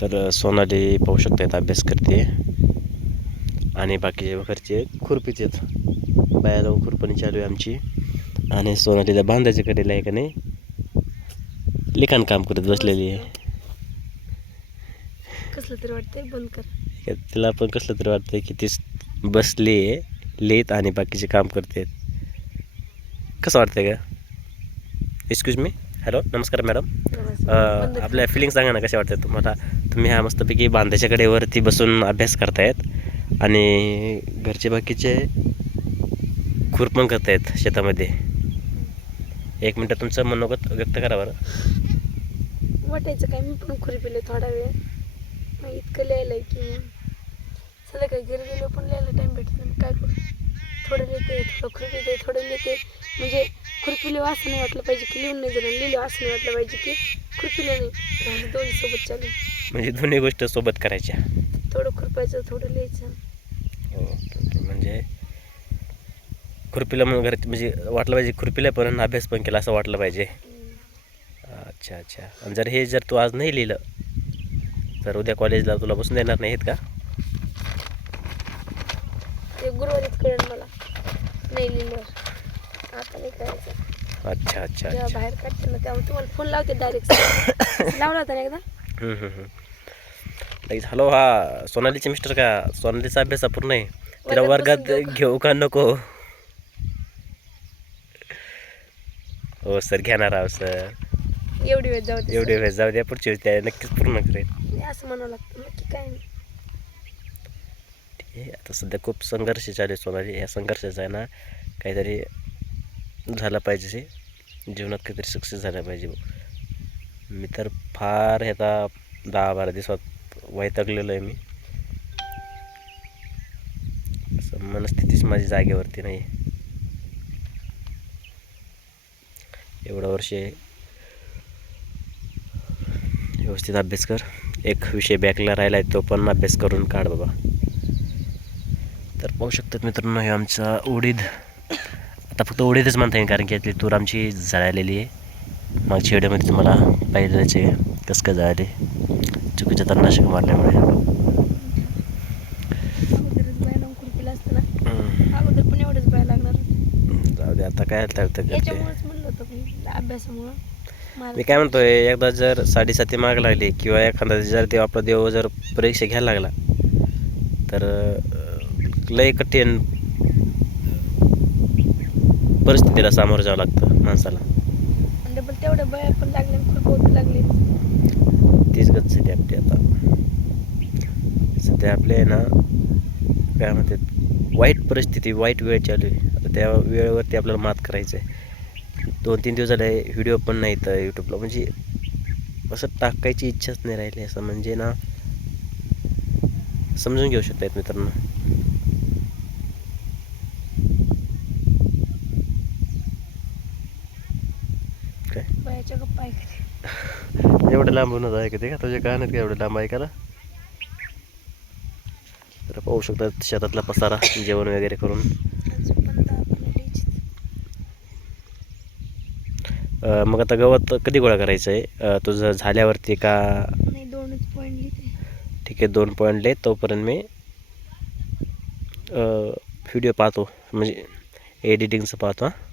तर सोनाली पाहू शकतात अभ्यास करते. आणि बाकीचे घरचे खुरपीचे आहेत. बाया जाऊन खुरपणी चालू आहे आमची. आणि सोनालीला बांधायच्या कडेला आहे का नाही? लिखाण काम करत बसलेली आहे. कसलं तरी वाटतंय बंद कर. तिला पण कसलं तरी वाटतं की ती बसली आहे लिहित आणि बाकीचे काम करते कसं वाटतंय का एक्सक्यूज मी हॅलो नमस्कार मॅडम. आपल्या फिलिंग सांगा ना कशा वाटतात तुम्हाला? तुम्ही ह्या मस्तपैकी बांधाच्या कडेवरती बसून अभ्यास करतायत आणि घरचे बाकीचे खुरपण करतायत शेतामध्ये. एक मिनटं तुमचं मनोगत व्यक्त करा बरं. वाटायचं काय? मी पण खुरपिले थोडा वेळ. मग इतकं लिहायला की मग संध्याकाळी घरी गेलो पण लिहायला टाईम भेटत काय करू? थोडं लिहिते थोडं खुरपिते थोडं लिहिते. म्हणजे खुरपिले असं नाही वाटलं पाहिजे की लिहून नाही जरा लिहिलं असं नाही वाटलं पाहिजे की खुरपिले नाही. म्हणजे दोन्ही सोबत चालू म्हणजे दोन्ही गोष्ट सोबत करायच्या. थोडं खुरपायचं थोडं लिहायचं. Okay okay. म्हणजे खुरपीला मग घर म्हणजे वाटलं पाहिजे खुरपीला पण अभ्यास पण केला असं वाटलं पाहिजे. अच्छा अच्छा. आणि जर हे जर तू आज नाही लिहिलं तर उद्या कॉलेजला तुला बसून देणार नाहीत का ते गुरुवारीच कळेल मला नाही लिहिल्यावर आता नाही करायचं अच्छा अच्छा जेव्हा अच्छा. बाहेर काढते ना तेव्हा तुम्हाला फोन लावते डायरेक्ट लावला होता ना एकदा? हम्म, हम्म, हम्म. लगेच हॅलो हा सोनालीचे मिस्टर का? सोनालीचा अभ्यास अपूर्ण आहे. तिला वर्गात बसून? घेऊ का नको? हो सर घेणार आहो सर. एवढी वेळ जाऊ दे एवढे वेळेस जाऊ द्या पुढची वेळेस त्या नक्कीच पूर्ण करेल. नाही, असं म्हणावं लागतं नक्की काय नाही. ठीक आहे आता सध्या खूप संघर्ष चालू आहे सोनाली. या संघर्षाचा आहे ना काहीतरी झालं पाहिजे. जीवनात काहीतरी सक्सेस झालं पाहिजे मी तर फार ह्याचा दहा बारा दिवसात वैतागलेलो आहे मी. असं मनस्थितीच माझी जागेवरती नाही आहे. एवढं वर्ष व्यवस्थित अभ्यास कर. एक विषय बॅकला राहिला आहे तो पण अभ्यास करून काढ बाबा. तर पाहू शकतात मित्रांनो हे आमचा उडीद आता फक्त उडीदच म्हणता येईल कारण की यातली तूर आमची जळालेली आहे. मागच्या व्हिडिओमध्ये तुम्हाला पाहिलेलंच आहे कसं काय जळाले. चुकीच्या तणनाशक मारल्यामुळे. आता काय मी काय म्हणतोय एकदा जर साडेसाती माग लागली किंवा एखादा जर देव आपला देव जर परीक्षा घ्यायला लागला तर लय कठीण परिस्थितीला सामोरं जावं लागतं माणसाला. तेवढ्या बाया पण खुरपवत लागले. तीच गत सध्या आपली आता. सध्या आपले आहे ना काय म्हणतात वाईट परिस्थिती वाईट वेळ चालू आहे. आता त्या वेळेवरती आपल्याला मात करायचं आहे. दोन तीन दिवस झाले व्हिडिओ पण नाही तर यूट्यूबला म्हणजे असं टाकायची इच्छाच नाही राहिली. असं म्हणजे ना समजून घेऊ शकतायत मित्रांनो. काय बायाच्या गप्पा ऐकते. एवढं लांबूनच ऐकते का? तुझ्या कानात का एवढं लांब ऐकायला? तर पाहू शकतात शेतातला पसारा जेवण वगैरे करून. मग आता गवत कधी गोळा करायचं आहे तुझं झाल्यावरती का? दोनच पॉईंट ठीक आहे दोन पॉईंटले तोपर्यंत मी व्हिडिओ पाहतो. म्हणजे एडिटिंगचं पाहतो हां.